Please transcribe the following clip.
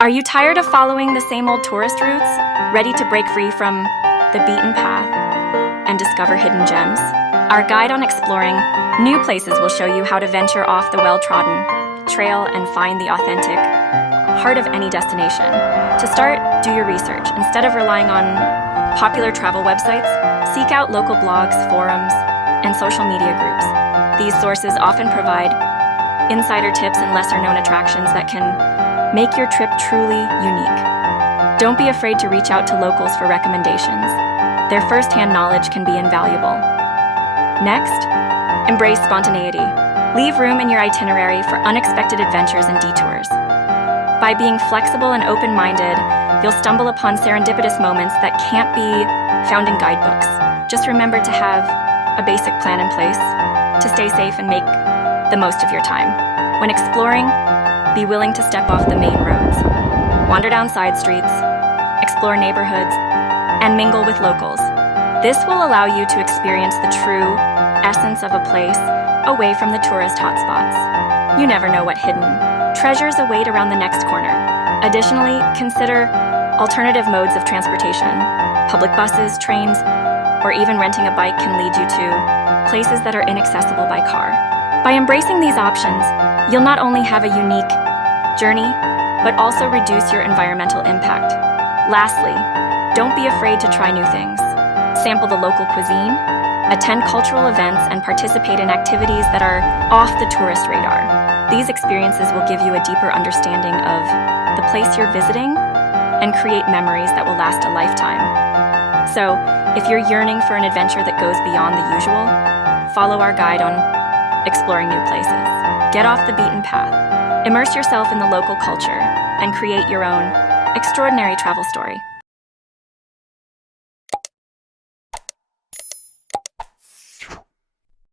Are you tired of following the same old tourist routes? Ready to break free from the beaten path and discover hidden gems? Our guide on exploring new places will show you how to venture off the well-trodden trail and find the authentic heart of any destination. To start, do your research. Instead of relying on popular travel websites, seek out local blogs, forums, and social media groups. These sources often provide insider tips and lesser-known attractions that can make your trip truly unique. Don't be afraid to reach out to locals for recommendations. Their first-hand knowledge can be invaluable. Next, embrace spontaneity. Leave room in your itinerary for unexpected adventures and detours. By being flexible and open-minded, you'll stumble upon serendipitous moments that can't be found in guidebooks. Just remember to have a basic plan in place to stay safe and make the most of your time. When exploring, be willing to step off the main roads. Wander down side streets, explore neighborhoods, and mingle with locals. This will allow you to experience the true essence of a place away from the tourist hotspots. You never know what hidden treasures await around the next corner. Additionally, consider alternative modes of transportation. Public buses, trains, or even renting a bike can lead you to places that are inaccessible by car. By embracing these options, you'll not only have a unique journey, but also reduce your environmental impact. Lastly, don't be afraid to try new things. Sample the local cuisine, attend cultural events, and participate in activities that are off the tourist radar. These experiences will give you a deeper understanding of the place you're visiting and create memories that will last a lifetime. So, if you're yearning for an adventure that goes beyond the usual, follow our guide on exploring new places. Get off the beaten path. Immerse yourself in the local culture and create your own extraordinary travel story.